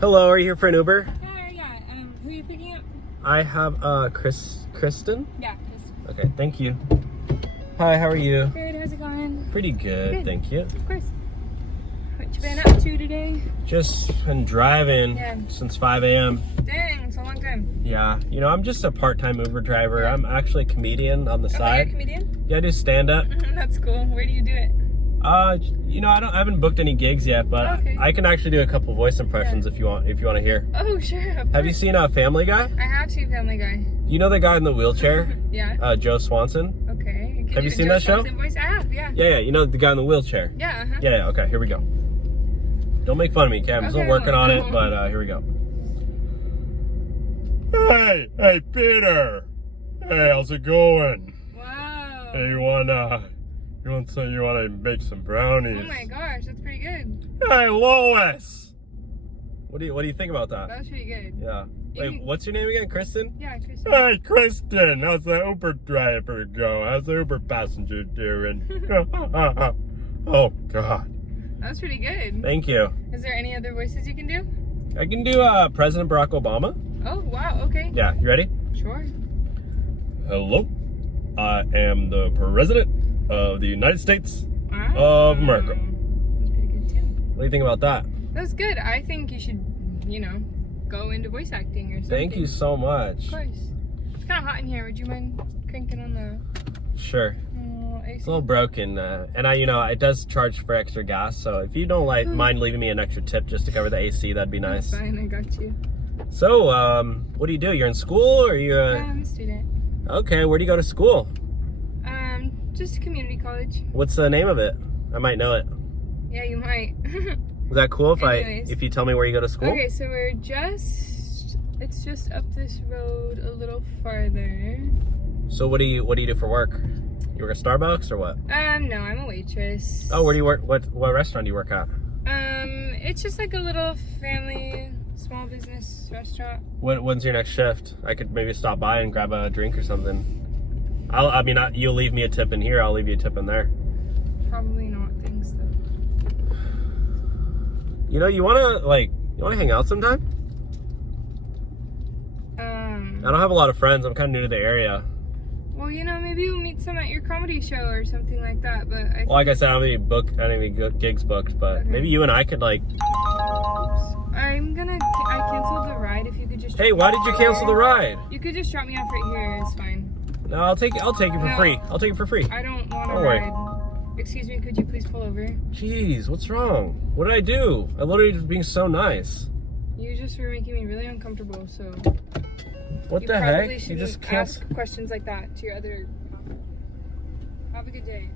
Hello, are you here for an Uber? Yeah. Who are you picking up? I have Kristen. Yeah, Kristen. Okay, thank you. Hi, how are you? Good, how's it going? Pretty good, thank you. Of course. What you been up to today? Just been driving since 5 a.m. Dang, it's a long time. Yeah, you know, I'm just a part-time Uber driver. Yeah. I'm actually a comedian on the side. You're a comedian? Yeah, I do stand-up. That's cool. Where do you do it? You know, I haven't booked any gigs yet, but I can actually do a couple voice impressions if you want to hear. Oh, sure. Have you seen Family Guy? I have seen Family Guy. You know the guy in the wheelchair? Yeah. Joe Swanson. Okay. Have you seen that show? Voice? I have, yeah. Yeah, you know the guy in the wheelchair. Yeah, Yeah, okay, here we go. Don't make fun of me, okay? I'm still working on it, but here we go. Hey, Peter. Hey, how's it going? Wow. Hey, you wanna make some brownies? Oh my gosh, that's pretty good. Hey, Lois. What do you think about that? That was pretty good. Yeah. Wait, what's your name again? Kristen? Yeah, Kristen. Hey, Kristen. How's the Uber driver go? How's the Uber passenger doing? Oh, God. That was pretty good. Thank you. Is there any other voices you can do? I can do President Barack Obama. Oh, wow, okay. Yeah, you ready? Sure. Hello. I am the President of the United States of America. That's pretty good, too. What do you think about that? That's good. I think you should, go into voice acting or something. Thank you so much. Of course. It's kind of hot in here. Would you mind cranking on the... Sure. AC? It's a little broken, and it does charge for extra gas, so if you don't mind leaving me an extra tip just to cover the AC, that'd be nice. That's fine, I got you. So, what do you do? You're in school, or you're I'm a student. Okay, where do you go to school? Just community college. What's the name of it? I might know it. Yeah, you might. Is that cool if you tell me where you go to school? Okay, so it's just up this road a little farther. So what do you do for work? You work at Starbucks or what? No, I'm a waitress. Oh, where do you work? What restaurant do you work at? It's just like a little family small business restaurant. When's your next shift? I could maybe stop by and grab a drink or something. You'll leave me a tip in here. I'll leave you a tip in there. Probably not. Thanks though. You wanna hang out sometime? I don't have a lot of friends. I'm kind of new to the area. Well, maybe we'll meet some at your comedy show or something like that. But like I said, I don't have any gigs booked, but maybe you and I could Oops. I canceled the ride. If you could just. Hey, why did you cancel the ride? You could just drop me off right here. It's fine. No, I'll take it for free. I'll take it for free. I don't want to ride. Excuse me, could you please pull over? Jeez, what's wrong? What did I do? I literally just being so nice. You just were making me really uncomfortable, so... What the heck? You just ask questions like that to your other... Have a good day.